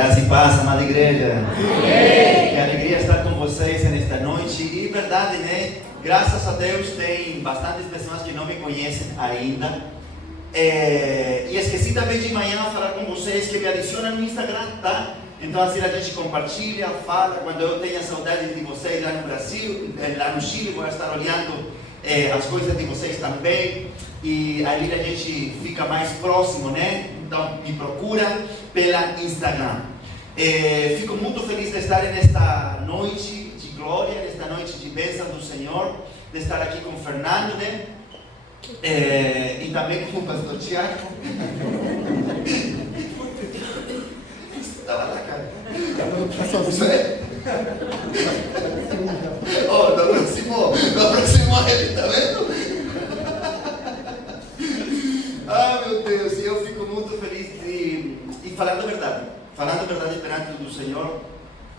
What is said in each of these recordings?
Graça e paz, amada igreja. Amém. Que alegria estar com vocês nesta noite. E verdade, né? Graças a Deus tem bastantes pessoas que não me conhecem ainda. E esqueci também de manhã falar com vocês que me adicionam no Instagram, tá? Então assim a gente compartilha, fala. Quando eu tenho saudade de vocês lá no Brasil, lá no Chile, vou estar olhando as coisas de vocês também. E ali a gente fica mais próximo, né? Então me procura pela Instagram. Fico muito feliz de estar nesta noite de glória, nesta noite de bênção do Senhor, de estar aqui com o Fernando, né? E também com o pastor Tiago. Estava lá, cara. Oh, não aproximou ele, tá vendo? Ah, meu Deus, eu fico muito feliz e falando a verdade perante do Senhor,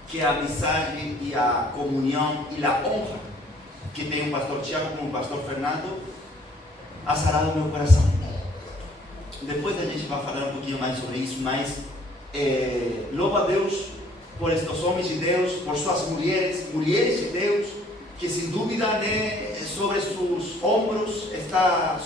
que a amizade e a comunhão e a honra que tem o pastor Tiago com o pastor Fernando assará o meu coração. Depois a gente vai falar um pouquinho mais sobre isso, mas louvo a Deus por estes homens de Deus, por suas mulheres de Deus, que sem dúvida, né, sobre seus ombros,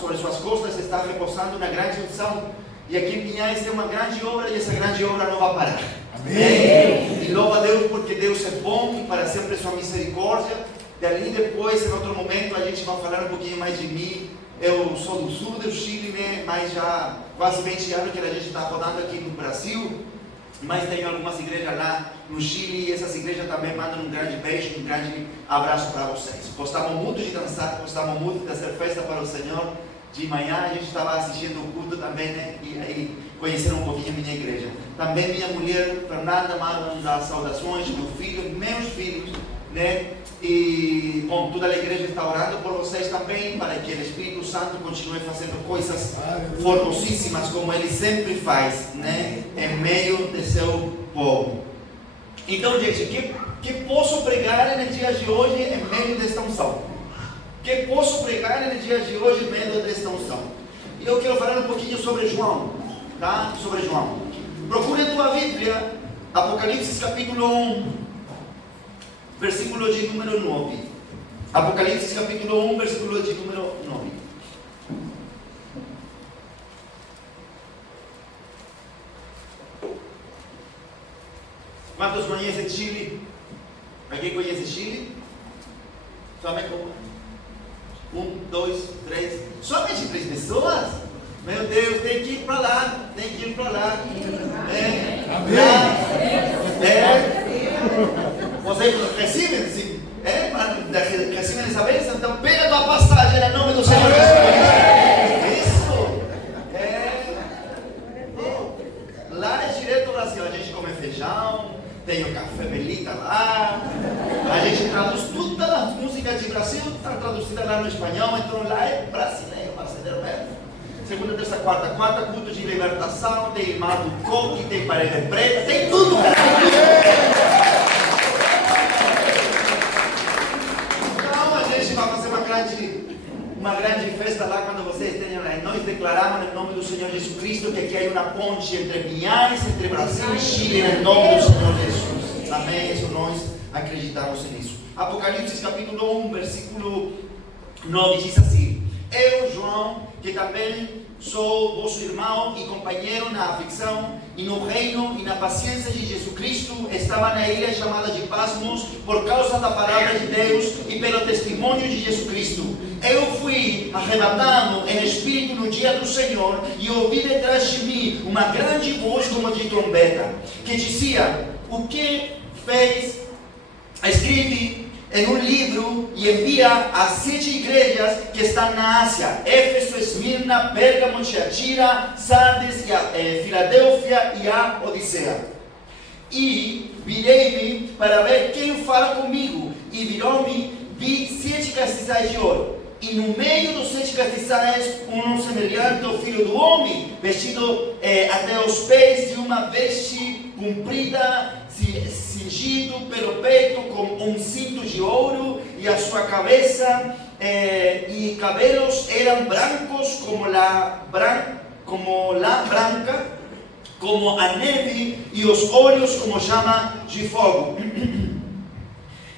sobre suas costas está repousando uma grande unção. E aqui em Pinhais tem uma grande obra e essa grande obra não vai parar. Amém. E louvo a Deus porque Deus é bom e para sempre sua misericórdia. Dali depois, em outro momento, a gente vai falar um pouquinho mais de mim. Eu sou do sul do Chile, né, mas já quase 20 anos que a gente está rodando aqui no Brasil. Mas tem algumas igrejas lá no Chile e essas igrejas também mandam um grande beijo, um grande abraço para vocês. Gostamos muito de dançar, gostamos muito de fazer festa para o Senhor. De manhã a gente estava assistindo o culto também, né? E aí conheceram um pouquinho a minha igreja. Também minha mulher, Fernanda, manda saudações, meus filhos, né? E bom, toda a igreja está orando por vocês também, para que o Espírito Santo continue fazendo coisas formosíssimas, como Ele sempre faz, né? Em meio de seu povo. Então, gente, que posso pregar no dia de hoje em meio desta unção? Que posso pregar no dia de hoje em meio desta unção? E eu quero falar um pouquinho sobre João, tá? Sobre João. Procure a tua Bíblia, Apocalipse capítulo 1. Versículo de número 9. Apocalipse capítulo 1, versículo de número 9. Quantos conhecem Chile? Alguém conhece Chile? Somente um? 1, 2, 3. Somente 3 pessoas? Meu Deus, tem que ir para lá. Tem que ir para lá. Vocês recebem, sim? Recebem essa bênção? Então pega a tua passagem em nome do Senhor Jesus. Isso! Lá é direto do Brasil, a gente come feijão, tem o café Belita lá, a gente traduz todas as músicas de Brasil, está traduzida lá no espanhol, então lá é brasileiro mesmo. Segunda, terça, quarta culto de libertação, tem mar do coque, tem parede preta, tem tudo, cara. Vai fazer uma grande festa lá quando vocês tenham lá. E nós declaramos em nome do Senhor Jesus Cristo que aqui há uma ponte entre Pinhais, entre Brasil e Chile, em nome do Senhor Jesus. Amém? Isso nós acreditamos nisso. Apocalipse capítulo 1, versículo 9 diz assim: Eu, João, que também sou vosso irmão e companheiro na aflição e no reino e na paciência de Jesus Cristo, estava na ilha chamada de Pasmos por causa da palavra de Deus e pelo testemunho de Jesus Cristo. Eu fui arrebatado em espírito no dia do Senhor e ouvi detrás de mim uma grande voz como de trombeta, que dizia: O que fez? Escreve em um livro e envia às 7 igrejas que estão na Ásia: Éfeso, Esmirna, Pérgamo, Tiatira, Sardes, Filadélfia e a Odisseia. E virei-me para ver quem fala comigo, e virou-me, vi 7 castiçais de ouro, e no meio dos 7 castiçais um semelhante ao Filho do Homem, vestido até os pés de uma veste comprida, cingido pelo peito com um cinto de ouro, e a sua cabeça e cabelos eram brancos como lã branca, como a neve e os olhos como chama de fogo.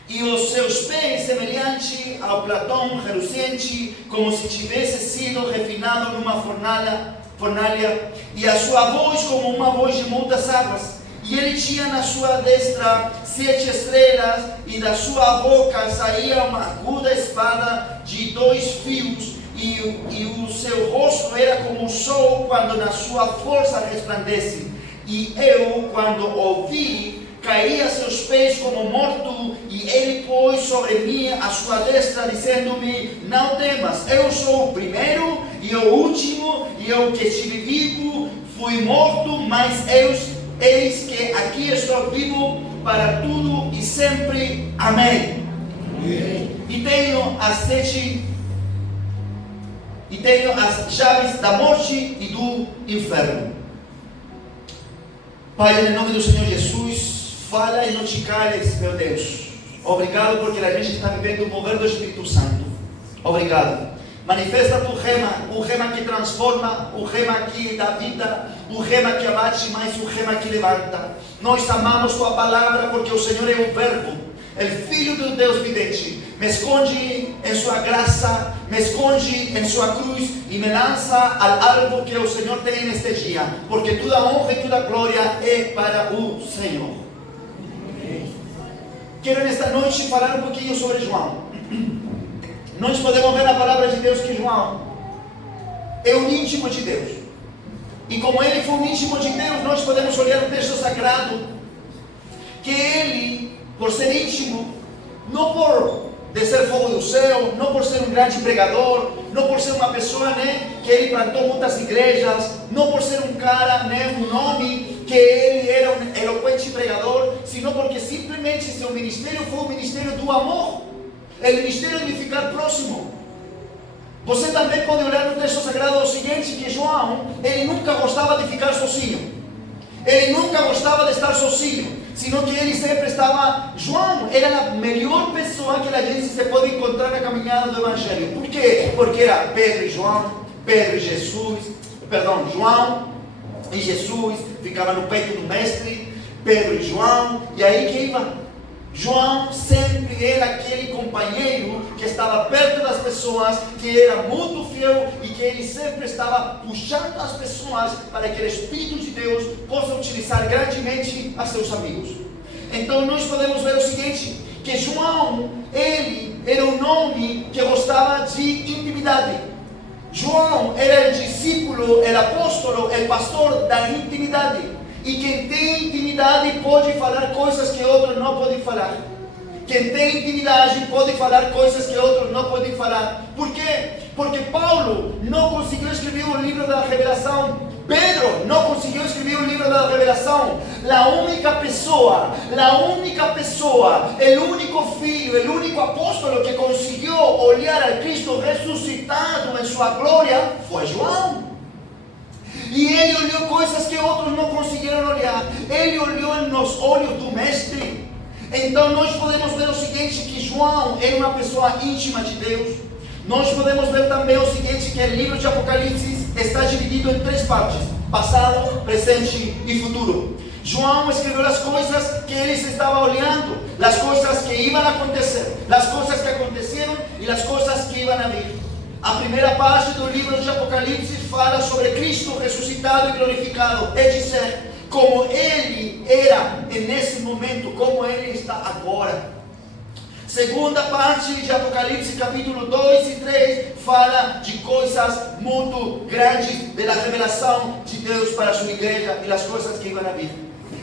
E os seus pés semelhante ao Platão reluciente, como se tivesse sido refinado numa fornalha, e a sua voz como uma voz de muitas águas. E ele tinha na sua destra 7 estrelas, e da sua boca saía uma aguda espada de 2 fios, e o seu rosto era como o sol quando na sua força resplandece. E eu, quando ouvi, caí a seus pés como morto, e ele pôs sobre mim a sua destra, dizendo-me: não temas, eu sou o primeiro e o último, e eu que estive vivo, fui morto, mas eis que aqui estou vivo para tudo e sempre. Amém. E tenho as chaves da morte e do inferno. Pai, em nome do Senhor Jesus, fala e não te cales, meu Deus. Obrigado porque a gente está vivendo o mover do Espírito Santo. Obrigado. Manifesta tu rema, o rema que transforma, o rema que dá vida, o rema que abate, mas o rema que levanta. Nós amamos tua palavra porque o Senhor é o Verbo, é o Filho do Deus vivente. Me esconde em sua graça, me esconde em sua cruz e me lança ao alvo que o Senhor tem neste dia, porque toda honra e toda glória é para o Senhor. Quero nesta noite falar um pouquinho sobre João. Nós podemos ver na palavra de Deus que João é um íntimo de Deus. E como ele foi um íntimo de Deus, nós podemos olhar o texto sagrado, que ele, por ser íntimo, não por descer fogo do céu, não por ser um grande pregador, não por ser uma pessoa, que ele plantou muitas igrejas, não por ser um cara, um nome, que ele era um eloquente pregador, sino porque simplesmente seu ministério foi o ministério do amor, o ministério de ficar próximo. Você também pode olhar no texto sagrado o seguinte, que João, ele nunca gostava de ficar sozinho, ele nunca gostava de estar sozinho, sino que ele sempre estava. João era a melhor pessoa que a gente se pode encontrar na caminhada do Evangelho. Por quê? Porque era Pedro e João, João e Jesus, ficava no peito do mestre, Pedro e João, e aí que iba. João sempre era aquele companheiro que estava perto das pessoas, que era muito fiel e que ele sempre estava puxando as pessoas para que o Espírito de Deus possa utilizar grandemente a seus amigos. Então nós podemos ver o seguinte, que João, ele era um nome que gostava de intimidade. João era o discípulo, o apóstolo, o pastor da intimidade. E quem tem intimidade pode falar coisas que outros não podem falar. Quem tem intimidade pode falar coisas que outros não podem falar. Por quê? Porque Paulo não conseguiu escrever o livro da revelação. Pedro não conseguiu escrever o livro da revelação. A única pessoa, o único filho, o único apóstolo que conseguiu olhar a Cristo ressuscitado em sua glória foi João. E ele olhou coisas que outros não conseguiram olhar. Ele olhou nos olhos do mestre. Então nós podemos ver o seguinte, que João era uma pessoa íntima de Deus. Nós podemos ver também o seguinte, que o livro de Apocalipse está dividido em 3 partes: passado, presente e futuro. João escreveu as coisas que ele estava olhando, as coisas que iam acontecer, as coisas que aconteceram e as coisas que iam a vir. A primeira parte do livro de Apocalipse fala sobre Cristo ressuscitado e glorificado, é dizer, como ele era nesse momento, como ele está agora. Segunda parte de Apocalipse, capítulo 2 e 3, fala de coisas muito grandes, da revelação de Deus para a sua igreja e as coisas que iam a vir.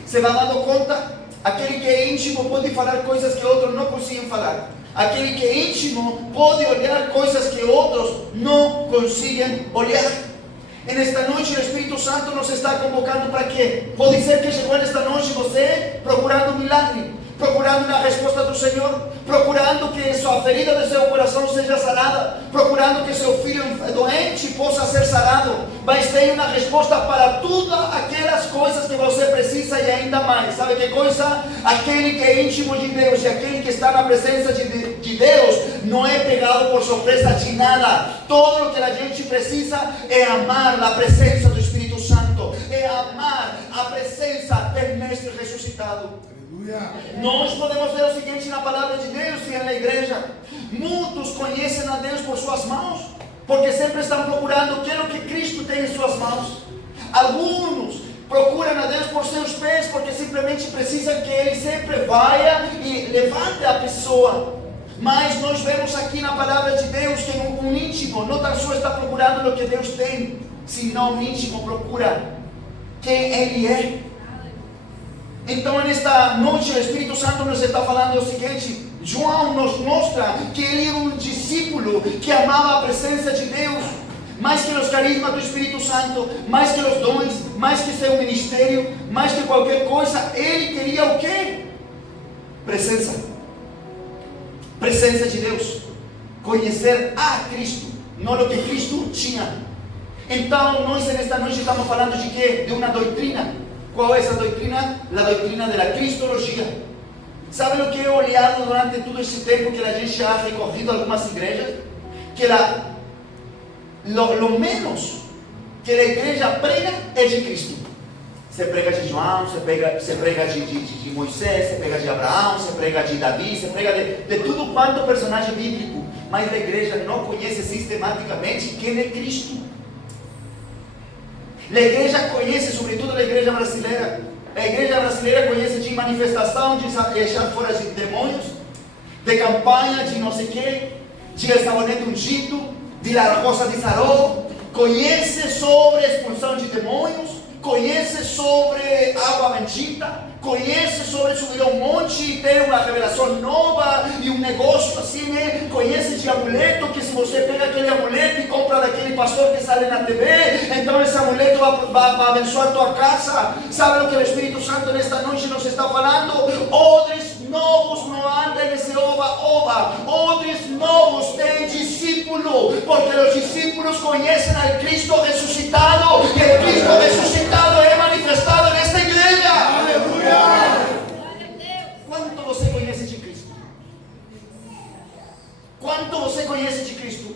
Você vai dando conta? Aquele que é íntimo pode falar coisas que outros não conseguem falar. Aquele que é íntimo pode olhar coisas que outros não conseguem olhar. E nesta noite o Espírito Santo nos está convocando para quê? Pode ser que chegou nesta noite você procurando um milagre, procurando a resposta do Senhor, procurando que sua ferida do seu coração seja sarada, procurando que seu filho doente possa ser sarado, mas tem uma resposta para todas aquelas coisas que você precisa e ainda mais. Sabe que coisa? Aquele que é íntimo de Deus e aquele que está na presença de Deus não é pegado por surpresa de nada. Todo o que a gente precisa é amar a presença do Espírito Santo, é amar a presença do Mestre ressuscitado. Nós podemos ver o seguinte na palavra de Deus e na igreja: muitos conhecem a Deus por suas mãos, porque sempre estão procurando aquilo que Cristo tem em suas mãos. Alguns procuram a Deus por seus pés, porque simplesmente precisam que Ele sempre vá e levante a pessoa. Mas nós vemos aqui na palavra de Deus que um íntimo não tão só está procurando o que Deus tem, senão um íntimo procura quem Ele é. Então, nesta noite, o Espírito Santo nos está falando o seguinte: João nos mostra que ele era um discípulo que amava a presença de Deus, mais que os carismas do Espírito Santo, mais que os dons, mais que seu ministério, mais que qualquer coisa. Ele queria o quê? Presença de Deus, conhecer a Cristo, não o que Cristo tinha. Então, nós nesta noite estamos falando de quê? De uma doutrina. Qual é essa doutrina? A doutrina da cristologia. Sabe o que eu olhado durante todo esse tempo que a gente ha recorrido a algumas igrejas? Que lo menos que a igreja prega é de Cristo. Se prega de João, se prega de Moisés, se prega de Abraão, se prega de Davi, se prega de tudo quanto personagem bíblico. Mas a igreja não conhece sistematicamente quem é Cristo. A igreja conhece, sobretudo a igreja brasileira. A igreja brasileira conhece de manifestação, de deixar fora de demônios, de campanha, de não sei o quê, de El Sabonete Ungido, de La Rosa de Saró. Conhece sobre expulsão de demônios, conhece sobre água bendita, conhece sobre subir um monte e ter uma revelação nova e um negócio assim, né? Conhece de amuleto, que se você pega aquele amuleto e compra daquele pastor que sai na TV, então esse amuleto vai abençoar a tua casa. Sabe o que o Espírito Santo nesta noite nos está falando? Odres novos não andam nesse oba-oba. Odres novos têm discípulo, porque os discípulos conhecem a Cristo ressuscitado, e o Cristo ressuscitado é manifestado nesta igreja. Aleluia! Quanto você conhece de Cristo? Quanto você conhece de Cristo?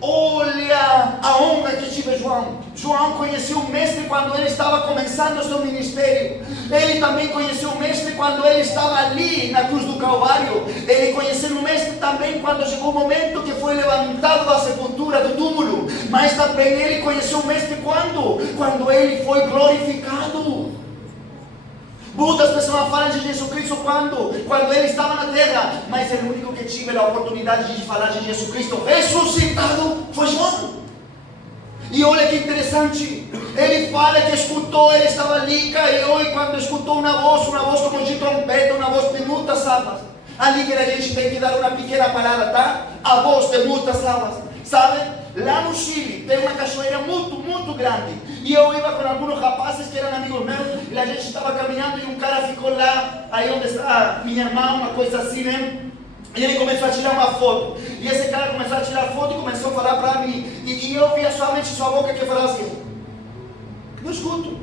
Olha a honra que tive João. João conheceu o Mestre quando ele estava começando o seu ministério. Ele também conheceu o Mestre quando ele estava ali na cruz do Calvário. Ele conheceu o Mestre também quando chegou o momento que foi levantado da sepultura, do túmulo. Mas também ele conheceu o Mestre quando ele foi glorificado. Muitas pessoas falam de Jesus Cristo quando ele estava na terra, mas o único que tive a oportunidade de falar de Jesus Cristo ressuscitado foi João. E olha que interessante, ele fala que escutou, ele estava ali, caiu, e quando escutou uma voz como de trompeta, uma voz de muitas almas. Ali que a gente tem que dar uma pequena palavra, tá? A voz de muitas almas, sabe? Lá no Chile tem uma cachoeira muito grande. E eu ia com alguns rapazes que eram amigos meus, e a gente estava caminhando e um cara ficou lá, aí onde está minha irmã, uma coisa assim, né? E ele começou a tirar uma foto. E esse cara começou a tirar foto e começou a falar para mim. E eu via somente sua boca que falava assim: não escuto.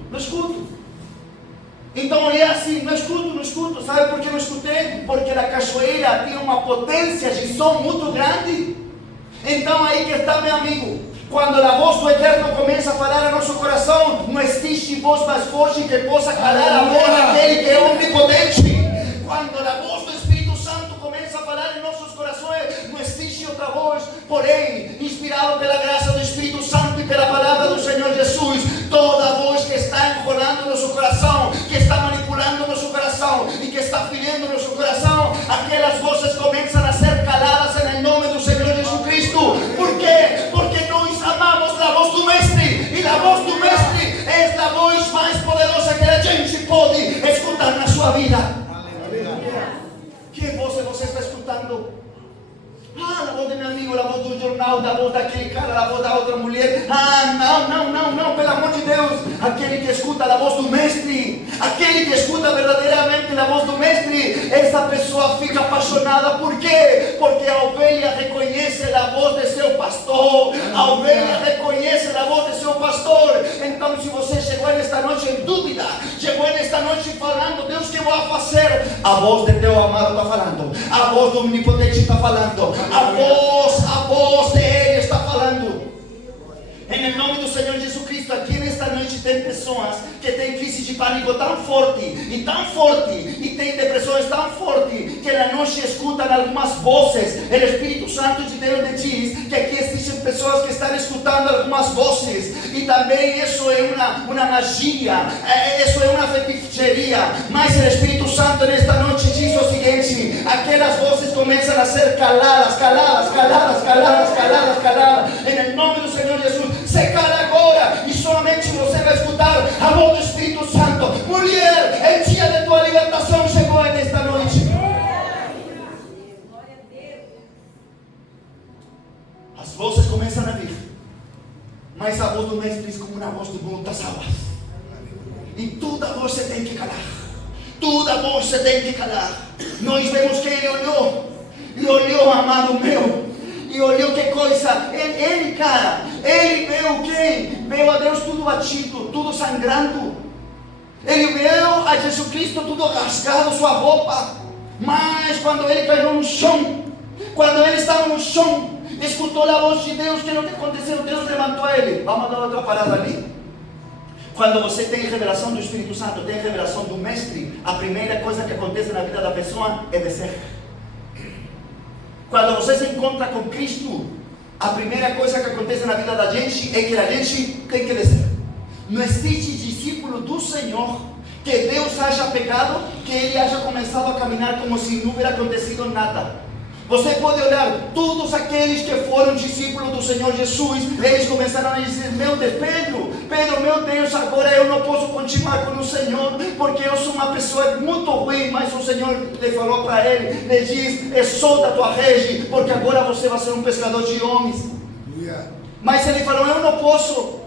Então eu olhei assim, não escuto. Sabe por que não escutei? Porque a cachoeira tinha uma potência de som muito grande. Então aí que está, meu amigo. Quando a voz do Eterno começa a falar no nosso coração, não existe voz mais forte que possa calar a voz daquele que é omnipotente. Quando a voz do Espírito Santo começa a falar em nossos corações, não existe outra voz. Porém, inspirado pela graça do Espírito Santo e pela palavra do Senhor Jesus, toda voz que está enrolando nosso coração, que está manipulando nosso coração e que está ferindo nosso coração, aquelas vozes começam a ser caladas em nome do Senhor Jesus Cristo. Por quê? Porque nós amamos a voz do Mestre, e a voz do Mestre é a voz mais poderosa que a gente pode escutar na sua vida. Que voz você está escutando? A voz de meu amigo, a voz do jornal, a voz daquele cara, a voz da outra mulher. Não, pelo amor de Deus. Aquele que escuta a voz do Mestre, aquele que escuta verdadeiramente a voz do Mestre, essa pessoa fica apaixonada. Por quê? Porque a ovelha reconhece a voz de seu pastor. A ovelha reconhece a voz de seu pastor. Então, se você chegou nesta noite em dúvida, chegou nesta noite falando: Deus, o que eu vou fazer? A voz de teu amado está falando, a voz do Omnipotente está falando, a voz de Ele está falando. Em nome do Senhor Jesus Cristo, aqui nesta noite tem pessoas que têm crise de pânico tão forte, e têm depressões tão fortes, que na noite escutam algumas vozes. O Espírito Santo de Deus te diz que aqui existem pessoas que estão escutando algumas vozes, e também isso é uma magia, isso é uma feitiçaria. Mas o Espírito Santo nesta noite diz o seguinte: aquelas vozes começam a ser caladas, em nome do Senhor Jesus. Se cala agora, e somente você vai escutar a voz do Espírito Santo. Mulher, o dia de tua libertação chegou nesta noite. As vozes começam a vir, mas a voz do Mestre diz como uma voz de muitas águas. E toda voz você tem que calar. Toda voz você tem que calar. Nós vemos que ele olhou, amado meu. E olhou que coisa, ele viu quem? Viu a Deus tudo batido, tudo sangrando. Ele viu a Jesus Cristo tudo rasgado, sua roupa. Mas quando ele caiu no chão, quando ele estava no chão, escutou a voz de Deus. Que não te aconteceu? Deus levantou ele. Vamos dar outra parada ali. Quando você tem revelação do Espírito Santo, tem revelação do Mestre, a primeira coisa que acontece na vida da pessoa é descer. Quando você se encontra com Cristo, a primeira coisa que acontece na vida da gente é que a gente tem que descer. Não existe discípulo do Senhor que Deus haja pegado, que ele haja começado a caminhar como se não hubiera acontecido nada. Você pode olhar, todos aqueles que foram discípulos do Senhor Jesus, eles começaram a dizer: meu Deus, Pedro, meu Deus, agora eu não posso continuar com o Senhor, porque eu sou uma pessoa muito ruim. Mas o Senhor lhe falou para ele, lhe diz: solta a tua rede, porque agora você vai ser um pescador de homens. Mas ele falou: eu não posso.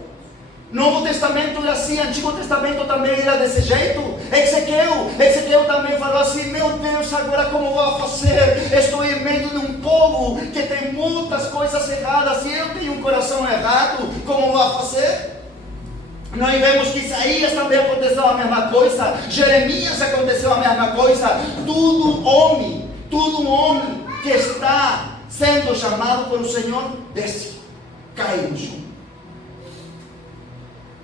Novo Testamento era assim, Antigo Testamento também era desse jeito. Ezequiel também falou assim: meu Deus, agora como vou fazer? Estou em meio de um povo que tem muitas coisas erradas, e eu tenho um coração errado, como vou fazer? Nós vemos que Isaías também aconteceu a mesma coisa, Jeremias aconteceu a mesma coisa. Todo homem que está sendo chamado por o Senhor, desce, cai no chão.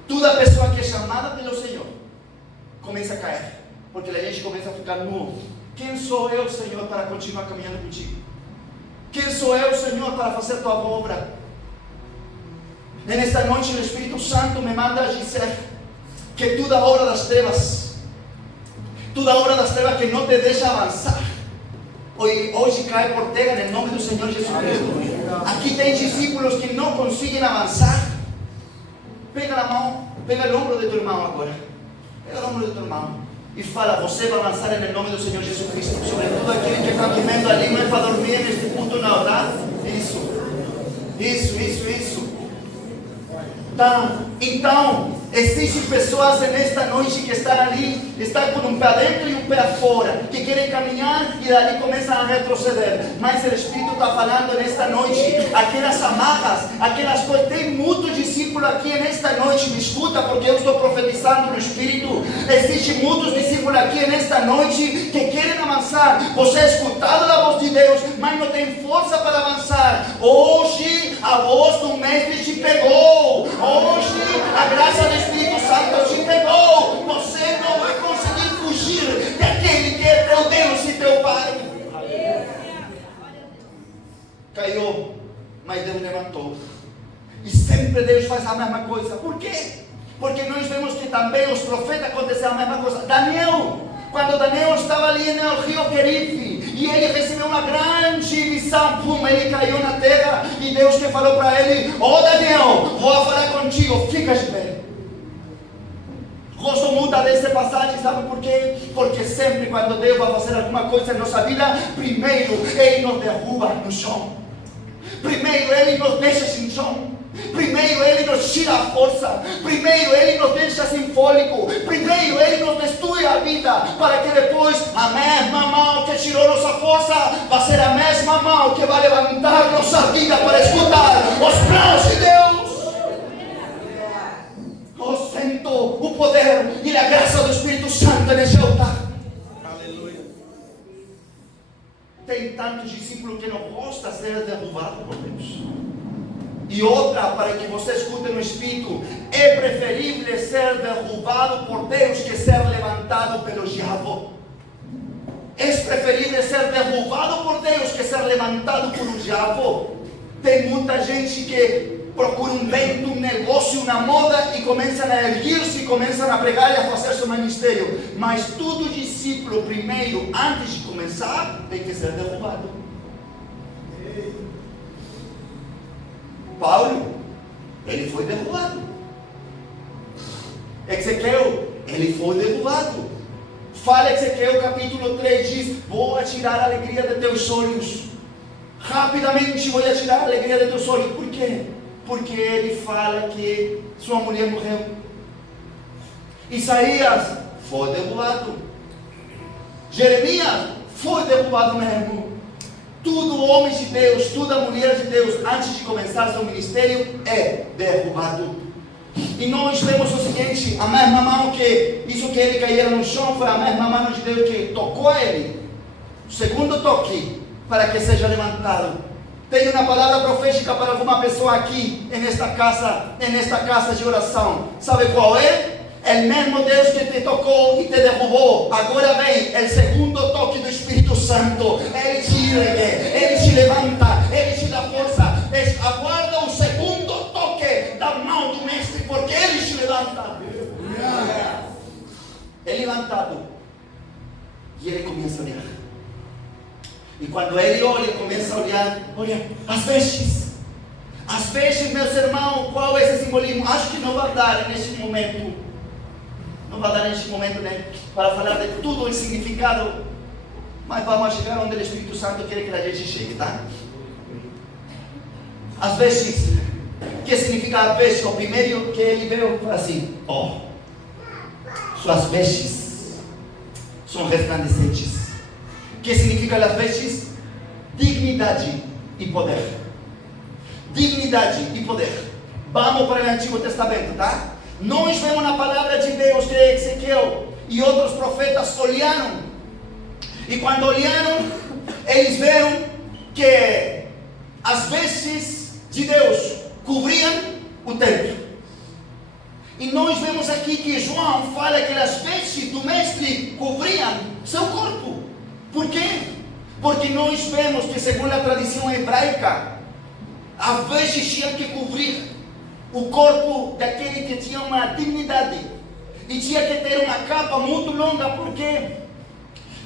Toda pessoa que é chamada pelo Senhor começa a cair, porque a gente começa a ficar nu. Quem sou eu, Senhor, para continuar caminhando contigo? Quem sou eu, Senhor, para fazer tua obra? E nesta noite o Espírito Santo me manda a dizer que toda obra das trevas que não te deixa avançar, hoje cai por terra em nome do Senhor Jesus Cristo. Aqui tem discípulos que não conseguem avançar. Pega na mão, pega o ombro de teu irmão agora. Pega o ombro de teu irmão e fala: você vai avançar em nome do Senhor Jesus Cristo. Sobretudo aquele que está comendo ali, não é para dormir neste ponto, não, tá? Isso. Tá? Então, existem pessoas nesta noite que estão ali, estão com um pé dentro e um pé fora, que querem caminhar e dali começam a retroceder. Mas o Espírito está falando nesta noite, aquelas amarras, aquelas coisas. Tem muitos discípulos aqui nesta noite, me escuta, porque eu estou profetizando no Espírito. Existem muitos discípulos aqui nesta noite que querem avançar. Você é escutado a voz de Deus, mas não tem força para avançar. Hoje a voz do Mestre te pegou. Hoje a graça do Espírito Santo te pegou. Você não vai conseguir fugir daquele que é teu Deus e teu Pai. Caiu, mas Deus levantou. E sempre Deus faz a mesma coisa. Por quê? Porque nós vemos que também os profetas aconteceu a mesma coisa. Daniel, quando Daniel estava ali no rio Querife, e ele recebeu uma grande visão, ele caiu na terra, e Deus que falou para ele: Daniel, vou falar contigo, fica de pé. Gosto muito dessa passagem, sabe por quê? Porque sempre quando Deus vai fazer alguma coisa em nossa vida, primeiro Ele nos derruba no chão, primeiro Ele nos deixa sem chão, primeiro Ele nos tira a força, primeiro Ele nos deixa sem fôlego, primeiro Ele nos destrui a vida, para que depois a mesma mão que tirou nossa força vai ser a mesma mão que vai levantar nossa vida para escutar os planos de Deus. Eu sinto o poder e a graça do Espírito Santo nesse altar. Aleluia. Tem tantos discípulos que não gostam de ser derrubados por Deus. E outra, para que você escute no Espírito: é preferível ser derrubado por Deus que ser levantado pelo diabo. É preferível ser derrubado por Deus que ser levantado por um diabo. Tem muita gente que procura um vento, um negócio, uma moda e começam a erguer-se, começam a pregar e a fazer seu ministério. Mas todo discípulo, primeiro, antes de começar, tem que ser derrubado. Paulo, ele foi derrubado. Ezequiel, ele foi derrubado. Fala Ezequiel capítulo 3, diz: vou atirar a alegria de teus olhos. Rapidamente vou atirar a alegria de teus olhos. Por quê? Porque ele fala que sua mulher morreu. Isaías foi derrubado. Jeremias foi derrubado mesmo. Tudo homem de Deus, toda mulher de Deus, antes de começar seu ministério, é derrubado. E nós vemos o seguinte: a mesma mão que isso que ele caíra no chão foi a mesma mão de Deus que tocou ele. O segundo toque, para que seja levantado. Tenho uma palavra profética para alguma pessoa aqui, nesta casa de oração. Sabe qual é? É o mesmo Deus que te tocou e te derrubou. Agora vem o segundo toque do Espírito Santo. Ele te ergue, ele te levanta, ele te dá força. Aguarda o segundo toque da mão do Mestre, porque ele te levanta. É levantado. E ele começa a olhar. E quando ele olha, começa a olhar, olha, as vestes. As vestes, meus irmãos, qual é esse simbolismo? Acho que não vai dar neste momento. Não vai dar neste momento, né? Para falar de tudo o significado. Mas vamos chegar onde o Espírito Santo quer que a gente chegue, tá? As vestes. O que significa a veste? O primeiro que ele veio assim: ó, suas vestes são resplandecentes. O que significa as vestes? Dignidade e poder. Dignidade e poder. Vamos para o Antigo Testamento, tá? Nós vemos na palavra de Deus que Ezequiel e outros profetas olharam. E quando olharam, eles viram que as vestes de Deus cobriam o templo. E nós vemos aqui que João fala que as vestes do Mestre cobriam seu corpo. Por quê? Porque nós vemos que, segundo a tradição hebraica, as vestes tinham que cobrir o corpo daquele que tinha uma dignidade. E tinha que ter uma capa muito longa. Por quê?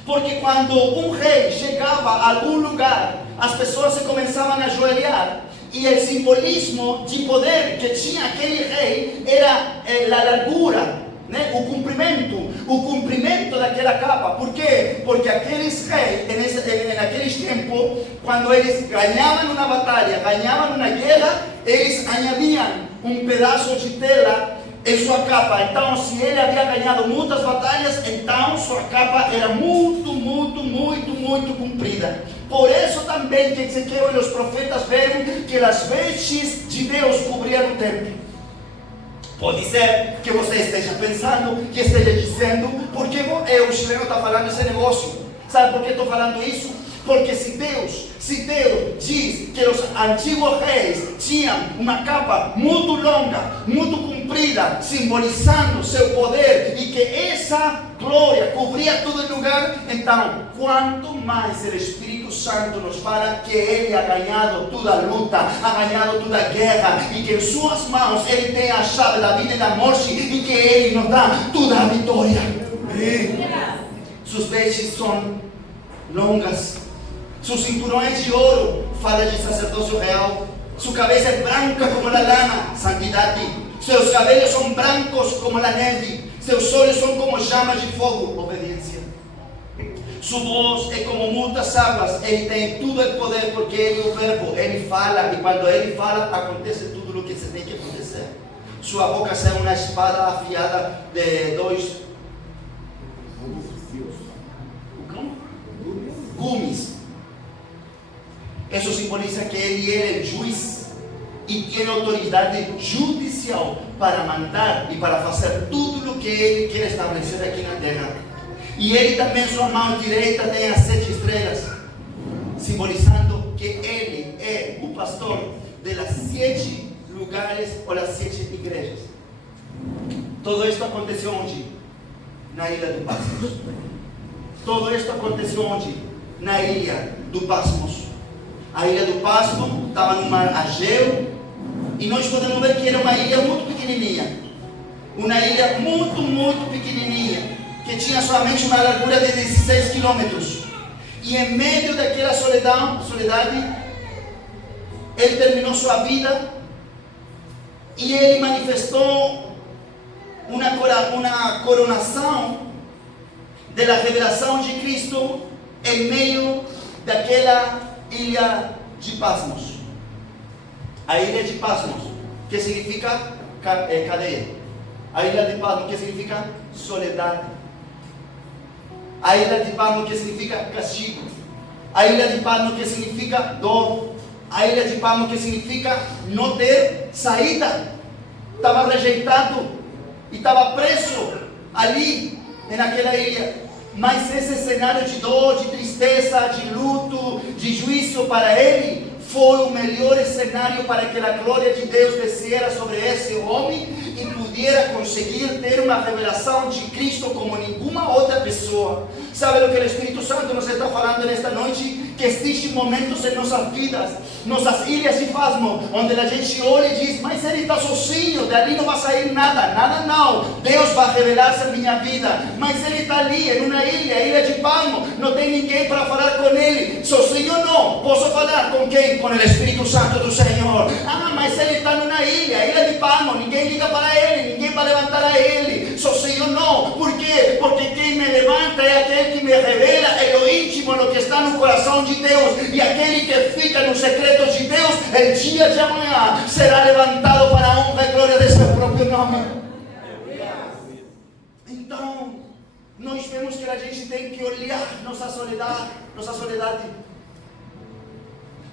Porque quando um rei chegava a algum lugar, as pessoas se começavam a ajoelhar. E o simbolismo de poder que tinha aquele rei era a largura, né? O comprimento daquela capa. Por quê? Porque aqueles reis, naqueles tempos, quando eles ganhavam uma batalha, ganhavam uma guerra, eles añadiam um pedaço de tela em sua capa. Então, se ele havia ganhado muitas batalhas, então sua capa era muito comprida. Por isso também que Ezequiel e os profetas viram que as vestes de Deus cobriam o templo. Pode ser que você esteja pensando, que esteja dizendo: por que o chileno está falando esse negócio? Sabe por que estou falando isso? Porque se Deus diz que os antigos reis tinham uma capa muito longa, muito comprida, simbolizando seu poder, e que essa glória cobria todo lugar, então quanto mais o Espírito Santo nos fala que ele ha ganhado toda a luta, ha ganhado toda a guerra, e que em suas mãos ele tem a chave da vida e da morte, e que ele nos dá toda a vitória. Suas vestes são longas. Sus cinturões de ouro fala de sacerdócio real. Sua cabeça é branca como a lana, santidade. Seus cabelos são brancos como a neve. Seus olhos são como chamas de fogo, obediência. Sua voz é como muitas águas. Ele tem todo o poder porque ele é o verbo. Ele fala, e quando ele fala, acontece tudo o que se tem que acontecer. Sua boca é uma espada afiada de dois gumes. Isso simboliza que ele é juiz e tem autoridade judicial para mandar e para fazer tudo o que ele quer estabelecer aqui na terra. E ele também, sua mão direita, tem as 7 estrelas, simbolizando que ele é o pastor de las 7 lugares ou as 7 igrejas. Todo isto aconteceu onde? Na ilha do Patmos. Todo isto aconteceu onde? Na ilha do Patmos. A ilha do Patmos estava no mar Egeu, e nós podemos ver que era uma ilha muito pequenininha. Uma ilha muito pequenininha, que tinha somente uma largura de 16 quilômetros. E em meio daquela soledade, ele terminou sua vida e ele manifestou uma coronação da revelação de Cristo em meio daquela ilha de Patmos. A ilha de Patmos, que significa cadeia. A ilha de Patmos, que significa soledade. A ilha de Patmos, que significa castigo. A ilha de Patmos, que significa dor. A ilha de Patmos, que significa não ter saída. Estava rejeitado e estava preso ali, naquela ilha. Mas esse cenário de dor, de tristeza, de luto, de juízo para ele, foi o melhor cenário para que a glória de Deus descera sobre esse homem e pudiera conseguir ter uma revelação de Cristo como nenhuma outra pessoa. Sabe o que o Espírito Santo nos está falando nesta noite? Que existem momentos em nossas vidas, nossas ilhas de Patmos, onde a gente olha e diz: mas ele está sozinho, dali não vai sair nada não, Deus vai revelar-se na minha vida. Mas ele está ali, em uma ilha de Patmos, não tem ninguém para falar com ele, sozinho não, posso falar com quem? Com o Espírito Santo do Senhor. Mas ele está numa ilha de Patmos, ninguém liga para ele, ninguém vai levantar a ele, sozinho não. Por quê? Porque quem me levanta é aquele que me revela o íntimo, no que está no coração de Deus, e aquele que fica nos secretos de Deus, el dia de amanhã será levantado para a honra e glória de seu próprio nome. Então, nós vemos que a gente tem que olhar nossa soledade.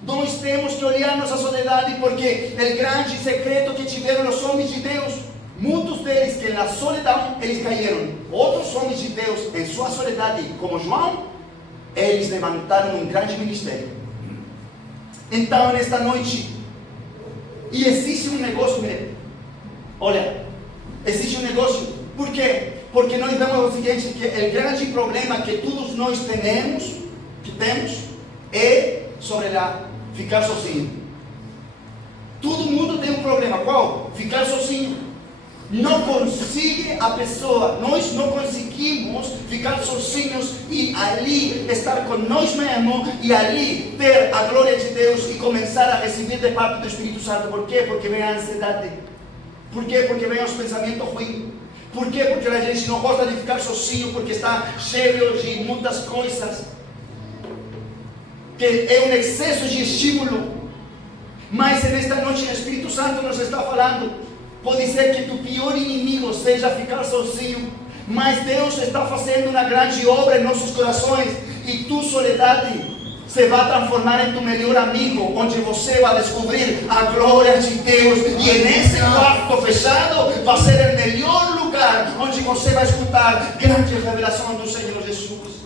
Nós temos que olhar nossa soledade, porque o grande secreto que tiveram os homens de Deus, muitos deles que na solidão eles caíram. Outros homens de Deus, em sua soledade, como João, eles levantaram um grande ministério. Então, nesta noite, e existe um negócio, olha, existe um negócio. Por quê? Porque nós vemos o seguinte, que o grande problema que todos nós temos é sobre ficar sozinho. Todo mundo tem um problema. Qual? Ficar sozinho. Não consigue a pessoa, nós não conseguimos ficar sozinhos e ali estar com nós mesmos e ali ter a glória de Deus e começar a receber de parte do Espírito Santo. Por quê? Porque vem a ansiedade. Por quê? Porque vem os pensamentos ruins. Por quê? Porque a gente não gosta de ficar sozinho, porque está cheio de muitas coisas, que é um excesso de estímulo. Mas nesta noite o Espírito Santo nos está falando. Pode ser que tu pior inimigo seja ficar sozinho, mas Deus está fazendo uma grande obra em nossos corações, e tu soledade se vai transformar em tu melhor amigo, onde você vai descobrir a glória de Deus, e nesse quarto fechado vai ser o melhor lugar onde você vai escutar grande revelação do Senhor Jesus.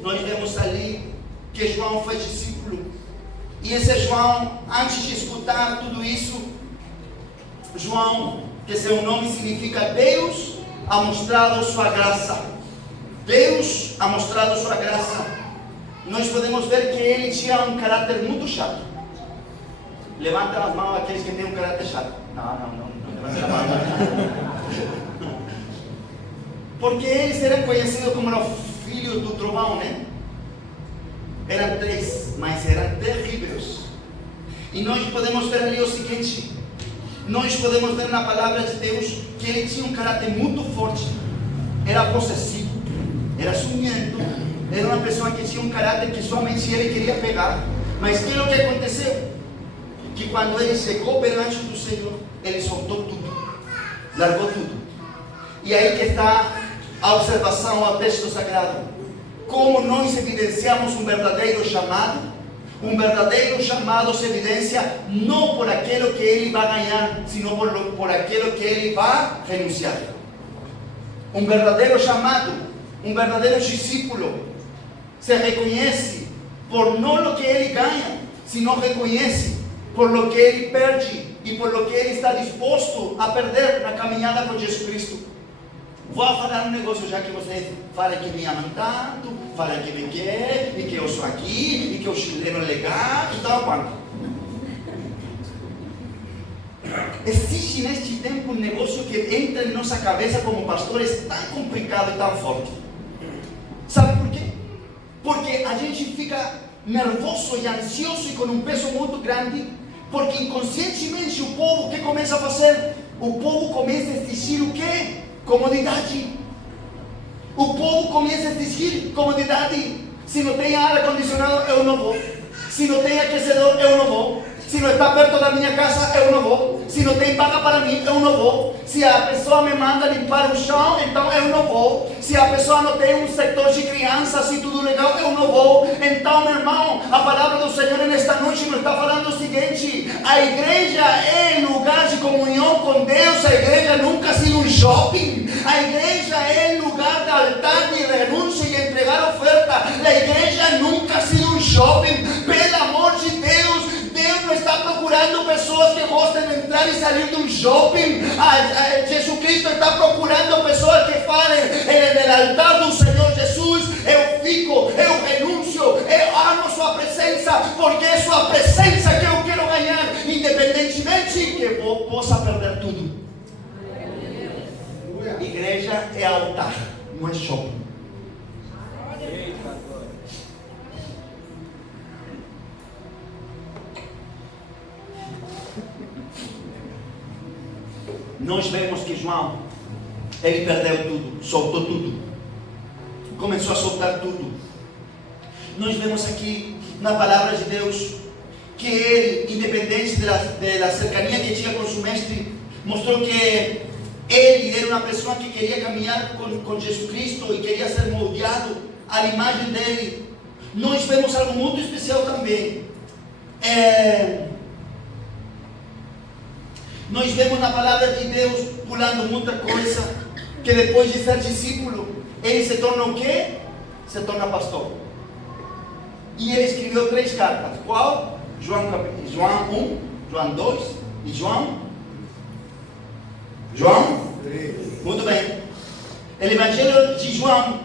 Nós vemos ali que João foi discípulo, e esse João, antes de escutar tudo isso, João, que seu nome significa Deus ha mostrado sua graça. Deus ha mostrado sua graça. Nós podemos ver que ele tinha um caráter muito chato. Levanta as mãos aqueles que têm um caráter chato. Não levanta a mão. Porque eles eram conhecidos como os filhos do trovão, né? Eram 3, mas eram terríveis. E nós podemos ver ali o seguinte. Nós podemos ver na palavra de Deus que ele tinha um caráter muito forte, era possessivo, era ciumento, era uma pessoa que tinha um caráter que somente ele queria pegar. Mas que é o que aconteceu? Que quando ele chegou perante do Senhor, ele soltou tudo, largou tudo. E aí que está a observação ao texto sagrado. Como nós evidenciamos um verdadeiro chamado? Um verdadeiro chamado se evidencia não por aquilo que ele vai ganhar, sino por aquilo que ele vai renunciar. Um verdadeiro chamado, um verdadeiro discípulo, se reconhece por não o que ele ganha, sino reconhece por lo que ele perde e por lo que ele está disposto a perder na caminhada com Jesus Cristo. Vou falar um negócio, já que vocês falam que me amam tanto, falam que me querem, e que eu sou aqui, e que o chileno é legal, e tal quanto. Existe neste tempo um negócio que entra em nossa cabeça como pastores tão complicado e tão forte. Sabe por quê? Porque a gente fica nervoso e ansioso e com um peso muito grande, porque inconscientemente o povo, o que começa a fazer? O povo começa a exigir o quê? Comodidade. O povo começa a exigir comodidade. Se não tem ar-condicionado, eu não vou. Se não tem aquecedor, eu não vou. Se não está perto da minha casa, eu não vou. Se não tem vaga para mim, eu não vou. Se a pessoa me manda limpar o chão, então eu não vou. Se a pessoa não tem um setor de crianças e tudo legal, eu não vou. Então, meu irmão, a palavra do Senhor nesta noite nos está falando o seguinte: a igreja é lugar de comunhão com Deus. A igreja nunca ha sido um shopping. A igreja é lugar de altar, de renúncia e entregar oferta. A igreja nunca ha sido um shopping. Pelo amor de Deus, Deus não está procurando pessoas que gostem de entrar e sair de um shopping. Jesus Cristo está procurando pessoas que falem no altar do Senhor Jesus: eu fico, eu renuncio, eu amo sua presença, porque é sua presença que eu quero ganhar, independentemente que eu possa perder tudo. Igreja é altar, não é shopping. Nós vemos que João, ele perdeu tudo, soltou tudo, começou a soltar tudo. Nós vemos aqui na palavra de Deus que ele, independente da cercania que tinha com seu mestre, mostrou que ele era uma pessoa que queria caminhar com Jesus Cristo e queria ser moldeado à imagem dele. Nós vemos algo muito especial também. Nós vemos na palavra de Deus, pulando muita coisa, que depois de ser discípulo, ele se torna o quê? Se torna pastor. E ele escreveu 3 cartas. Qual? João 1, João 2 e João 3. Muito bem. O Evangelho de João,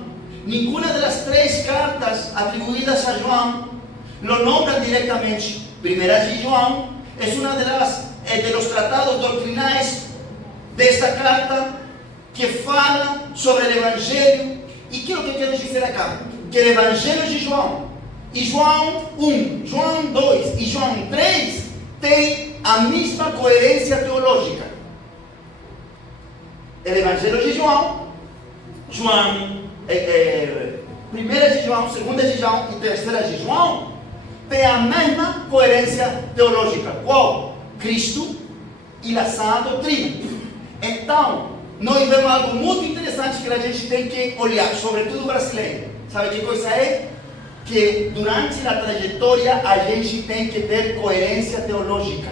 nenhuma das 3 cartas atribuídas a João lo nombran diretamente. Primeira de João é uma de los tratados doctrinais desta carta que fala sobre o Evangelho. E que é o que quero dizer acá? Que o Evangelho de João, e João 1, João 2 e João 3 tem a mesma coerência teológica. O Evangelho de João, primeira de João, segunda de João e terceira de João tem a mesma coerência teológica. Qual? Cristo e a sã doutrina. Então, nós vemos algo muito interessante que a gente tem que olhar, sobretudo brasileiro. Sabe que coisa é? Que durante a trajetória a gente tem que ter coerência teológica.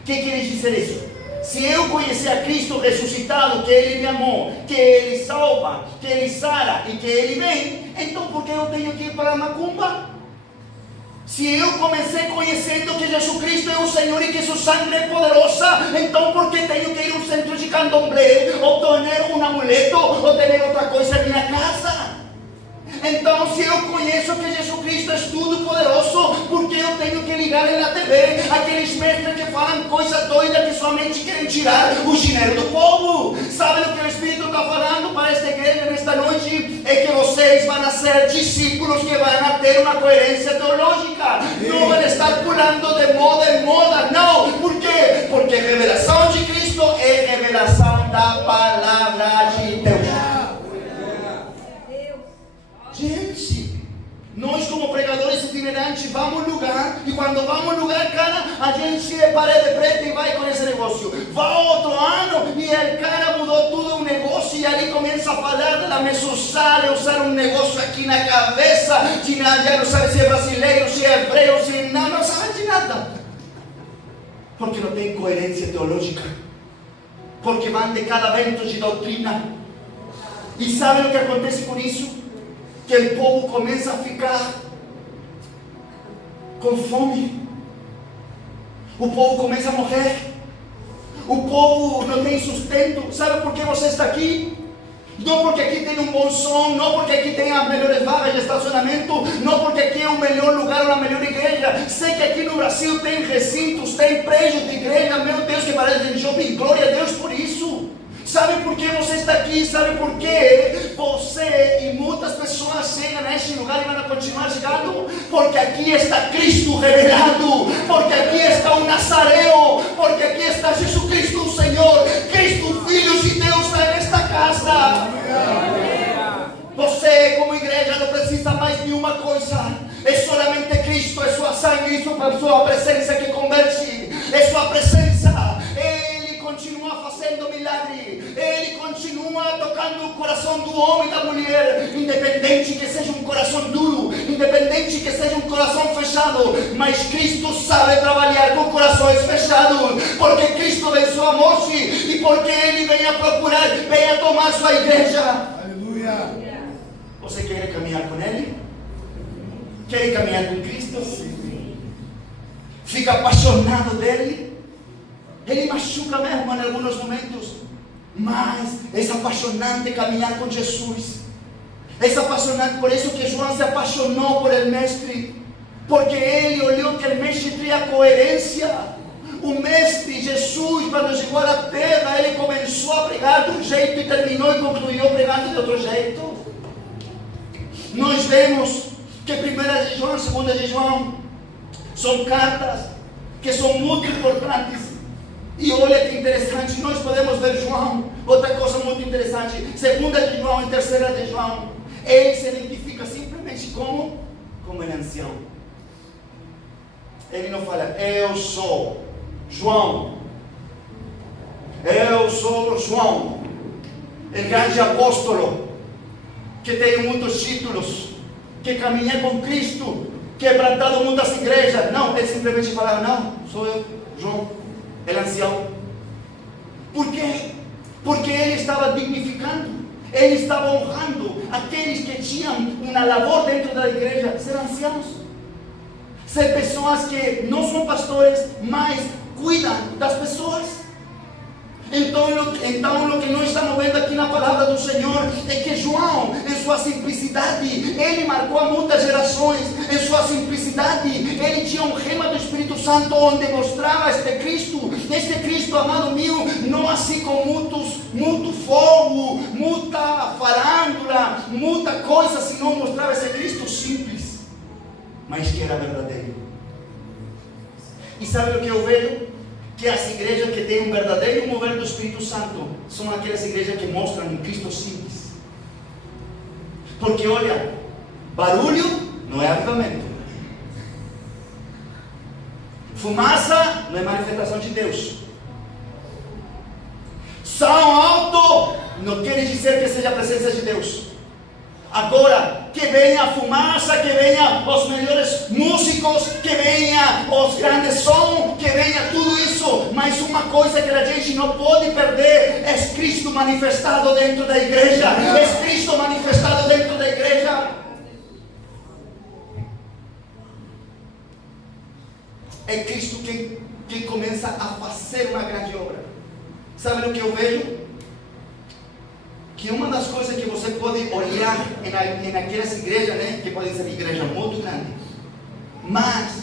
O que quer dizer isso? Se eu conhecer a Cristo ressuscitado, que Ele me amou, que Ele salva, que Ele sara e que Ele vem, então por que eu tenho que ir para a macumba? Se eu comecei conhecendo que Jesus Cristo é o Senhor e que sua sangue é poderosa, então por que tenho que ir a um centro de candomblé, ou ter um amuleto, ou ter outra coisa em minha casa? Então, se eu conheço que Jesus Cristo é tudo poderoso, por que eu tenho que ligar na TV aqueles mestres que falam coisas doidas que somente querem tirar o dinheiro do povo? Sabe o que o Espírito está falando para esta igreja nesta noite? É que vocês vão ser discípulos que vão ter uma coerência teológica. Não vão estar pulando de moda em moda. Não. Por quê? Porque a revelação de Cristo é revelação da palavra de Deus. Gente, nós como pregadores itinerantes vamos no lugar, e quando vamos no lugar, cara, a gente é parede preta e vai com esse negócio. Vai outro ano e o cara mudou tudo um negócio, e ali começa a falar da mesossala, usar um negócio aqui na cabeça, já não sabe se é brasileiro, se é hebreu, se não sabe de nada. Porque não tem coerência teológica. Porque vão de cada vento de doutrina. E sabe o que acontece com isso? Que o povo começa a ficar com fome. o povo começa a morrer, o povo não tem sustento. Sabe por que você está aqui? Não porque aqui tem um bom som, não porque aqui tem as melhores vagas de estacionamento, não porque aqui é o melhor lugar ou a melhor igreja. Sei que aqui no Brasil tem recintos, tem prédios de igreja, meu Deus, que parece de shopping. Glória a Deus por isso. Sabe por que você está aqui? Sabe por que você e muitas pessoas chegam neste lugar e vão continuar chegando? Porque aqui está Cristo revelado, porque aqui está o Nazareo, porque aqui está Jesus Cristo, o Senhor, Cristo, Filho de Deus, está nesta casa. Você, como igreja, não precisa mais de uma coisa. É solamente Cristo, é sua sangue, é sua presença que converte, é sua presença. Ele continua fazendo milagre, Ele continua tocando o coração do homem e da mulher, independente que seja um coração duro, independente que seja um coração fechado, mas Cristo sabe trabalhar com corações fechados, porque Cristo venceu a morte e porque Ele vem a procurar, vem a tomar sua igreja. Aleluia. Você quer caminhar com Ele? Quer caminhar com Cristo? Sim. Fica apaixonado dele? Ele machuca mesmo em alguns momentos, mas é apaixonante caminhar com Jesus. É apaixonante, por isso que João se apaixonou por el mestre, porque ele olhou que o mestre tinha coerência. O mestre Jesus, quando chegou à terra, ele começou a pregar de um jeito e terminou e concluiu pregando de outro jeito. Nós vemos que 1 de João e 2 de João são cartas que são muito importantes. E olha que interessante, nós podemos ver João, outra coisa muito interessante, 2 de João e 3 de João, ele se identifica simplesmente como ele é ancião. Ele não fala, eu sou João, o grande apóstolo, que tem muitos títulos, que caminha com Cristo, que é plantado muitas igrejas. Não, ele simplesmente fala, não, sou eu, João, ele ancião. Por quê? Porque ele estava dignificando, ele estava honrando aqueles que tinham uma labor dentro da igreja, ser anciãos, ser pessoas que não são pastores, mas cuidam das pessoas. Então o que nós estamos vendo aqui na palavra do Senhor é que João, em sua simplicidade, ele marcou a muitas gerações. Em sua simplicidade, ele tinha um rema do Espírito Santo onde mostrava este Cristo, amado meu, não assim com muito fogo, muita farândula, muita coisa, senão mostrava esse Cristo simples, mas que era verdadeiro. E sabe o que eu vejo? Que as igrejas que têm um verdadeiro mover do Espírito Santo são aquelas igrejas que mostram um Cristo simples. Porque olha, barulho não é avivamento, fumaça não é manifestação de Deus, som alto não quer dizer que seja a presença de Deus. Agora, que venha a fumaça, que venha os melhores músicos, que venha os grandes sons, que venha tudo isso, mas uma coisa que a gente não pode perder é Cristo manifestado dentro da igreja. É Cristo manifestado dentro da igreja. É Cristo quem começa a fazer uma grande obra. Sabe o que eu vejo? Que uma das coisas que você pode olhar naquelas igrejas, né, que podem ser igrejas muito grandes, mas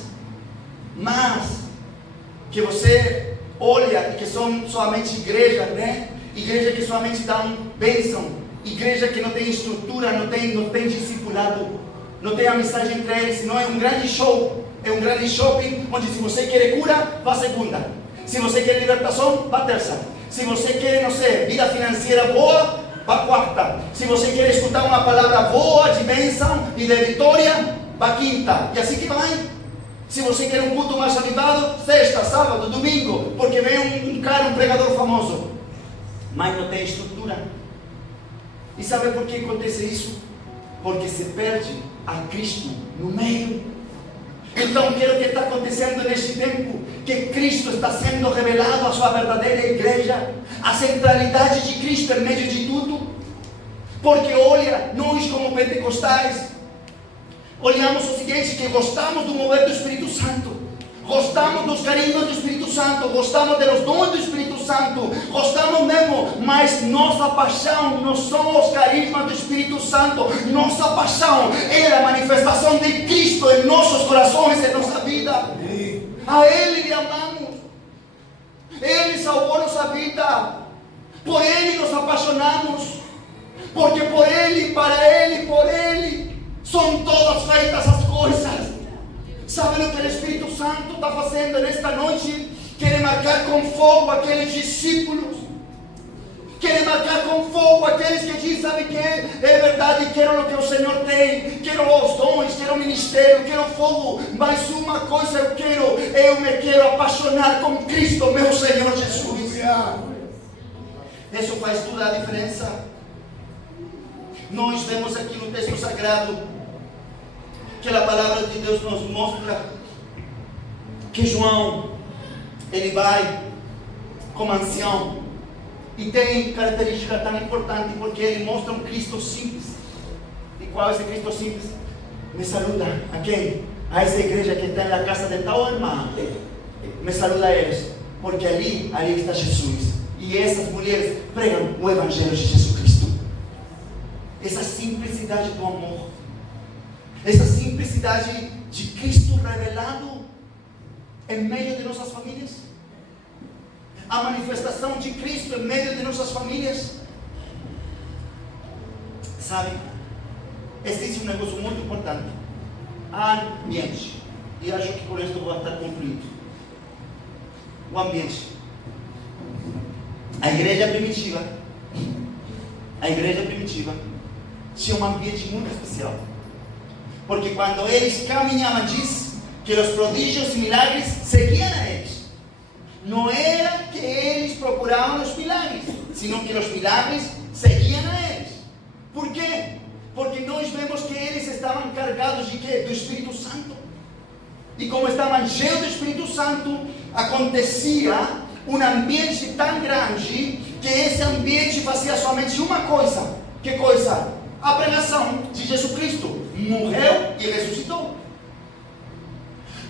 que você olha e que são somente igrejas, né, igrejas que somente dão bênção, igreja que não tem estrutura, não tem discipulado, não tem amizade entre eles, não é um grande show, é um grande shopping, onde se você quer cura, vá segunda, se você quer libertação, vá terça, se você quer, não sei, vida financeira boa, vá quarta. Se você quer escutar uma palavra boa, de bênção e de vitória, vá quinta. E assim que vai. Se você quer um culto mais avivado, sexta, sábado, domingo, porque vem um cara, um pregador famoso, mas não tem estrutura. E sabe por que acontece isso? Porque se perde a Cristo no meio. Então, o que está acontecendo neste tempo? Que Cristo está sendo revelado à sua verdadeira igreja, a centralidade de Cristo em meio de tudo. Porque olha, nós como pentecostais, olhamos o seguinte, que gostamos do mover do Espírito Santo, gostamos dos carismas do Espírito Santo, gostamos dos dons do Espírito Santo, gostamos mesmo, mas nossa paixão não são os carismas do Espírito Santo, nossa paixão é a manifestação de Cristo em nossos corações, em nossa vida. A Ele lhe amamos, Ele salvou nossa vida, por Ele nos apaixonamos, porque por Ele, para Ele, por Ele são todas feitas as coisas. Sabe o que o Espírito Santo está fazendo nesta noite? Quer marcar com fogo aqueles discípulos, quer marcar com fogo aqueles que dizem, sabe que é verdade, quero o que o Senhor tem, quero os dons, quero o ministério, quero fogo, mas uma coisa eu me quero apaixonar com Cristo, meu Senhor Jesus. Isso faz toda a diferença. Nós vemos aqui no texto sagrado que a palavra de Deus nos mostra que João, ele vai como ancião e tem característica tão importante porque ele mostra um Cristo simples. E qual é esse Cristo simples? Me saluda a quem? A essa igreja que está na casa de tal irmão. Me saluda a eles, porque ali está Jesus. E essas mulheres pregam o Evangelho de Jesus Cristo. Essa simplicidade do amor, essa simplicidade de Cristo revelado em meio de nossas famílias, a manifestação de Cristo em meio de nossas famílias. Sabe, existe um negócio muito importante: ambiente. E acho que por isso vou estar concluído. O ambiente. A igreja primitiva tinha um ambiente muito especial. Porque quando eles caminhavam, diz que os prodígios e milagres seguiam a eles. Não era que eles procuravam os milagres, senão que os milagres seguiam a eles. Por quê? Porque nós vemos que eles estavam carregados de quê? Do Espírito Santo. E como estavam cheios do Espírito Santo, acontecia um ambiente tão grande que esse ambiente fazia somente uma coisa. Que coisa? A pregação de Jesus Cristo. Morreu e ressuscitou.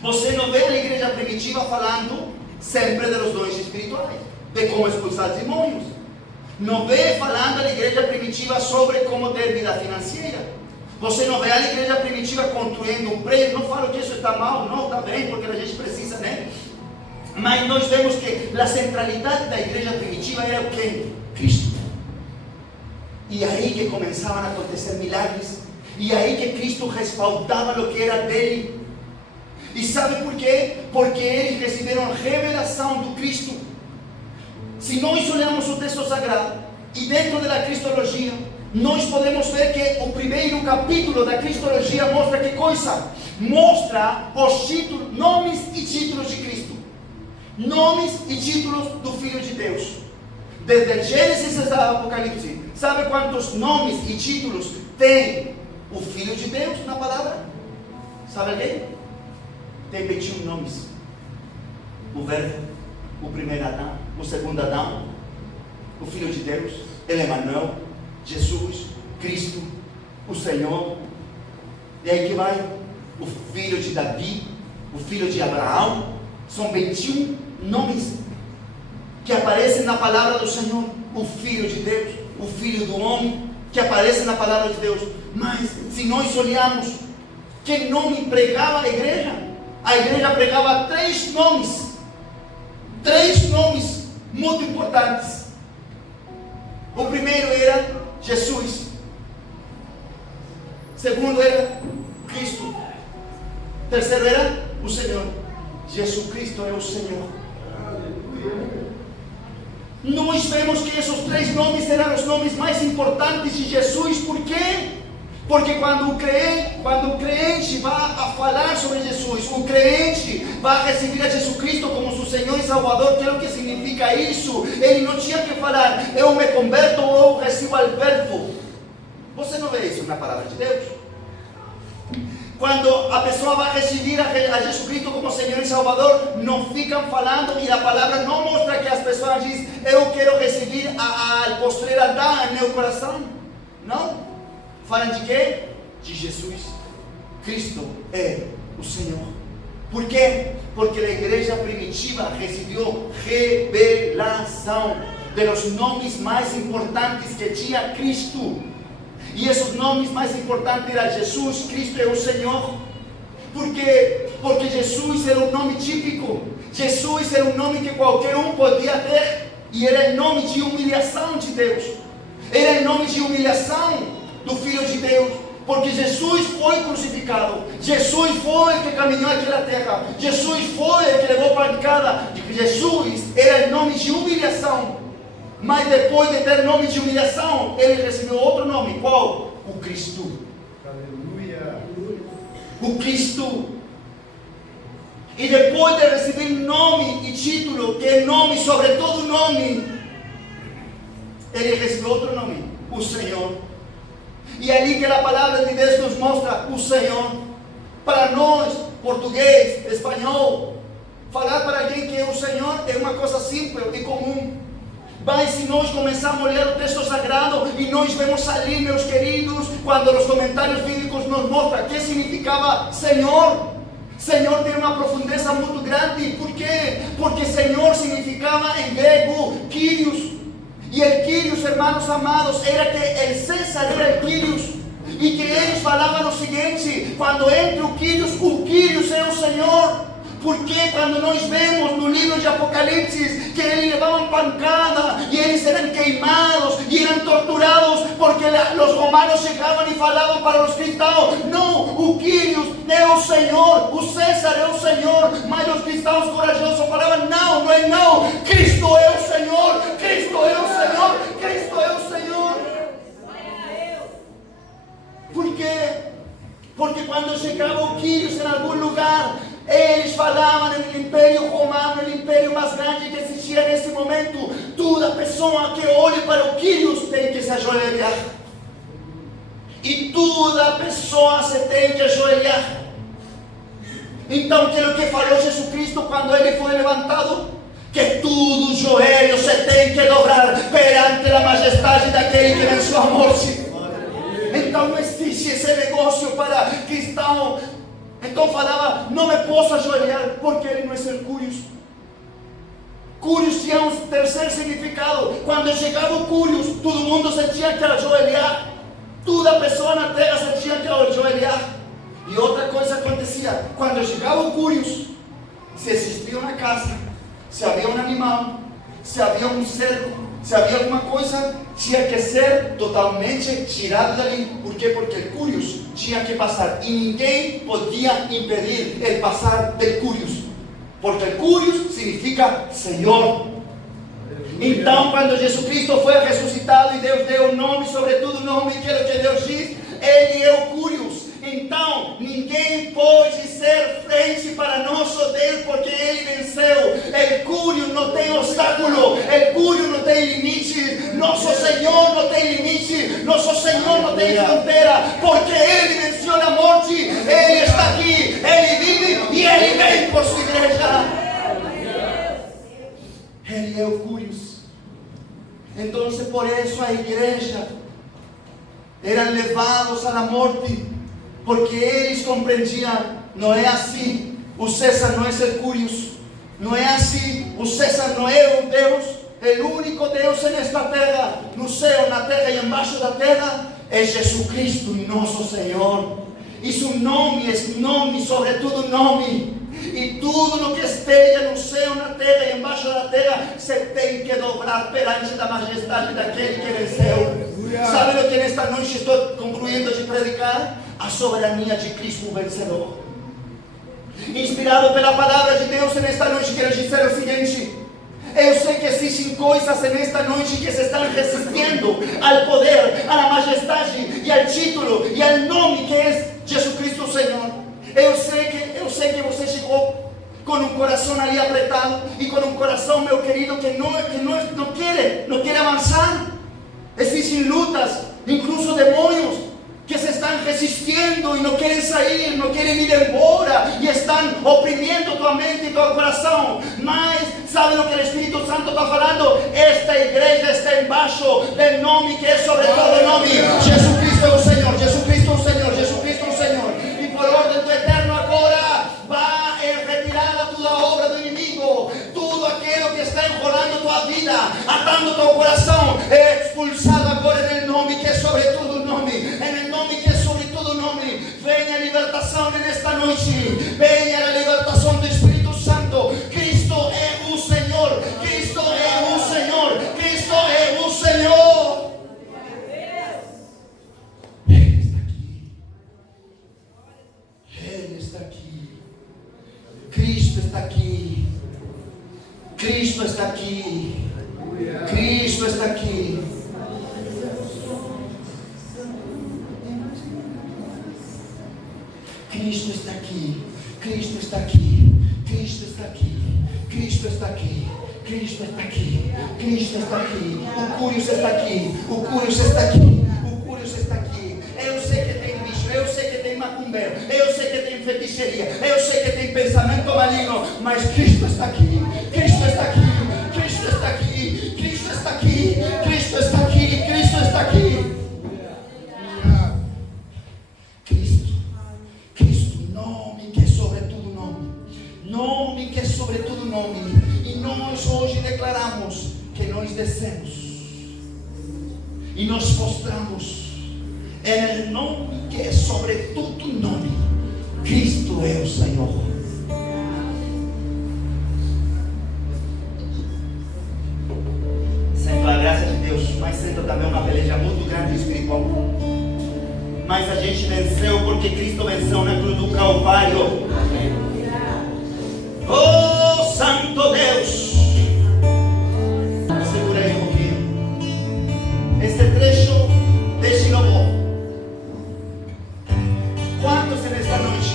Você não vê a igreja primitiva falando sempre dos dons espirituais, de como expulsar demônios. Não vê falando a igreja primitiva sobre como ter vida financeira. Você não vê a igreja primitiva construindo um prédio. Não falo que isso está mal, não, está bem, porque a gente precisa, né? Mas nós vemos que a centralidade da igreja primitiva era o quê? Cristo. E aí que começavam a acontecer milagres. E aí que Cristo respaldava o que era dele. E sabe por quê? Porque eles receberam revelação do Cristo. Se nós olhamos o texto sagrado e dentro da Cristologia, nós podemos ver que o primeiro capítulo da Cristologia mostra que coisa? Mostra os títulos, nomes e títulos de Cristo. Nomes e títulos do Filho de Deus. Desde Gênesis até Apocalipse. Sabe quantos nomes e títulos tem o Filho de Deus na palavra? Sabe alguém? Tem 21 nomes. O Verbo, o primeiro Adão, o segundo Adão, o Filho de Deus, ele é Emmanuel, Jesus, Cristo, o Senhor. E aí que vai o filho de Davi, o filho de Abraão. São 21 nomes que aparecem na palavra do Senhor. O Filho de Deus, o Filho do Homem, que aparece na palavra de Deus. Mas se nós olharmos que nome pregava a igreja pregava 3 nomes. 3 nomes muito importantes. O primeiro era Jesus. O segundo era Cristo. O terceiro era o Senhor. Jesus Cristo é o Senhor. Nós vemos que esses 3 nomes eram os nomes mais importantes de Jesus. Por quê? Porque quando o crente vai a falar sobre Jesus, o crente vai receber a Jesus Cristo como seu Senhor e Salvador, que é o que significa isso. Ele não tinha que falar, eu me converto ou eu recebo o Verbo. Você não vê isso na palavra de Deus? Quando a pessoa vai receber a Jesus Cristo como Senhor e Salvador, não ficam falando, e a palavra não mostra que as pessoas dizem, eu quero receber a postreira Adão em meu coração. Não. Falam de quê? De Jesus. Cristo é o Senhor. Por quê? Porque a igreja primitiva recebeu revelação de los nomes mais importantes que tinha Cristo. E esses nomes mais importantes eram Jesus, Cristo é o Senhor. Por quê? Porque Jesus era um nome típico. Jesus era um nome que qualquer um podia ter. E era em nome de humilhação de Deus. Era em nome de humilhação do Filho de Deus. Porque Jesus foi crucificado. Jesus foi o que caminhou aquela terra. Jesus foi o que levou pancada. Jesus era em nome de humilhação. Mas depois de ter nome de humilhação, ele recebeu outro nome. Qual? O Cristo. Aleluia. O Cristo. E depois de receber nome e título, que é nome sobre todo nome, ele recebeu outro nome, o Senhor. E é ali que a palavra de Deus nos mostra o Senhor. Para nós, português, espanhol, falar para alguém que é o Senhor é uma coisa simples e comum. Mas se nós começarmos a ler o texto sagrado e nós vemos ali, meus queridos, quando os comentários bíblicos nos mostram o que significava Senhor, Senhor tem uma profundeza muito grande. Por quê? Porque Senhor significava em grego Kyrios. E el Kyrios, hermanos amados, era que el César era el Kyrios. E que eles falavam o seguinte: quando entra o Kyrios é o Senhor. Porque quando nós vemos no livro de Apocalipse que eles levavam pancada e eles eram queimados e eram torturados porque os romanos chegavam e falavam para os cristãos: não, o Kyrios é o Senhor, o César é o Senhor. Mas os cristãos corajosos falavam: não, não é não, Cristo é o Senhor, Cristo é o Senhor, Cristo é o Senhor. Por quê? Porque quando chegava o Kyrios em algum lugar, eles falavam no Império Romano, no império mais grande que existia nesse momento: toda pessoa que olhe para o Kyrios tem que se ajoelhar. E toda pessoa se tem que ajoelhar. Então, o que falou Jesus Cristo quando ele foi levantado? Que todo joelho se tem que dobrar perante a majestade daquele que venceu a morte. Então não existe esse negócio para cristão. Então falava: não me posso ajoelhar porque ele não é ser Kyrios. Kyrios tinha um terceiro significado. Quando chegava o Kyrios, todo mundo se tinha que ajoelhar. Toda pessoa na terra se tinha que ajoelhar. E outra coisa acontecia: quando chegava o Kyrios, se existia uma casa, se havia um animal, se havia um cerco, se havia alguma coisa, tinha que ser totalmente tirado dali. Por quê? Porque o Kyrios tinha que passar e ninguém podia impedir o passar do Kyrios, porque o Kyrios significa Senhor. Então, quando Jesus Cristo foi ressuscitado e Deus deu o nome sobre todo nome, que é o que Deus diz, ele é o Kyrios. Então, ninguém pode ser frente para nosso Deus, porque ele venceu. O Kyrios não tem obstáculo, o Kyrios não tem limite, nosso Senhor não tem limite, nosso Senhor não tem fronteira, porque ele venceu a morte, ele está aqui, ele vive e ele vem por sua igreja. Ele é o Kyrios. Então, por isso a igreja eram levados à morte, porque eles compreendiam: não é assim, o César não é ser Kyrios, não é assim, o César não é o Deus, o único Deus nesta terra, no céu, na terra e embaixo da terra, é Jesus Cristo, nosso Senhor. E seu nome é nome sobre todo nome. E tudo no que esteja no céu, na terra e embaixo da terra se tem que dobrar perante a majestade daquele que venceu. Sabe o que nesta noite estou concluindo de predicar? A soberania de Cristo vencedor. Inspirado pela palavra de Deus nesta noite, quero dizer o seguinte: eu sei que existem coisas nesta noite que se estão resistindo ao poder, à majestade e ao título e ao nome que é Jesus Cristo Senhor. Eu sei que você chegou com um coração ali apertado e com um coração, meu querido, que não quer avançar. Existem lutas, incluso demônios que se estão resistindo e não querem sair, não querem ir embora e estão oprimindo tua mente e teu coração. Mas sabe o que o Espírito Santo está falando? Esta igreja está embaixo do nome que é sobre todo nome. Jesus Cristo é o Senhor, Jesus Cristo é o Senhor, Jesus Cristo é o Senhor. E por ordem do Eterno agora vai libertação nesta noite. Venha a libertação do Espírito Santo. Cristo é o Senhor. Cristo é o Senhor. Cristo é o Senhor. Ele está aqui. Cristo está aqui. Cristo está aqui. Cristo está aqui. Cristo está aqui. Cristo está aqui. Cristo está aqui. Cristo está aqui. Cristo está aqui. Cristo está aqui. O Curious está aqui. O Curious está aqui. O Curious está aqui. Eu sei que tem bicho. Eu sei que tem macumbeiro. Eu sei que tem feitiçaria. Eu sei que tem pensamento maligno. Mas Cristo está aqui. Cristo está aqui. Cristo está aqui. Cristo está aqui. Cristo está aqui. Cristo está aqui. Nome que é sobre todo nome. E nós hoje declaramos que nós descemos e nos postramos no nome que é sobre todo nome. Cristo é o Senhor. Sinto a graça de Deus, mas sinto também uma peleja muito grande espiritual. Mas a gente venceu porque Cristo venceu na cruz do Calvário. Oh, Santo Deus! Segura aí um pouquinho. Esse trecho desse louvor. Quantos nesta noite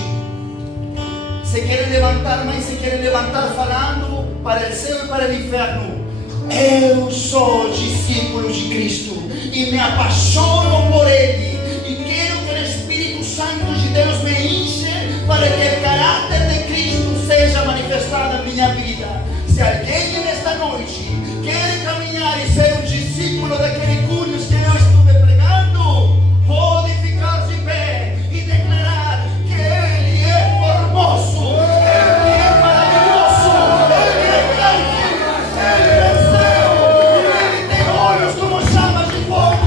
se querem levantar, mas se querem levantar falando para o céu e para o inferno? Eu sou discípulo de Cristo e me apaixono por Ele. E quero que o Espírito Santo de Deus me enche para que o caráter de Cristo seja manifestado na minha vida. Se alguém nesta noite quer caminhar e ser um discípulo daquele Curious que eu estive pregando, pode ficar de pé e declarar que Ele é formoso, Ele é maravilhoso, Ele é grande, Ele venceu, Ele tem olhos como chamas de fogo.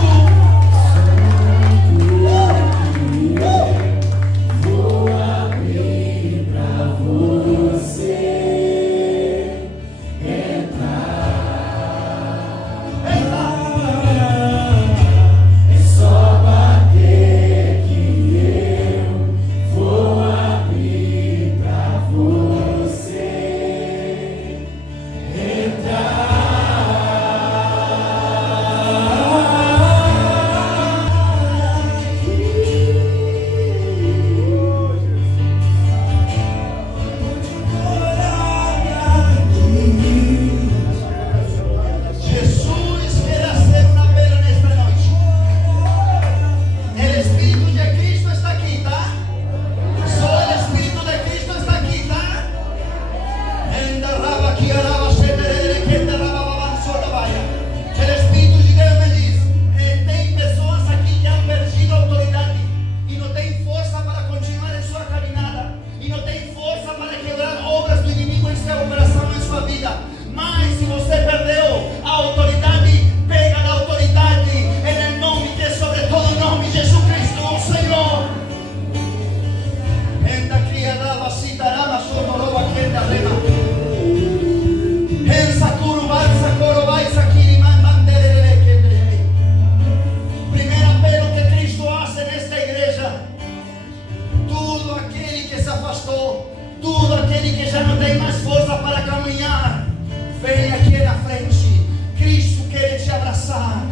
Tudo aquele que já não tem mais força para caminhar, vem aqui na frente. Cristo quer te abraçar.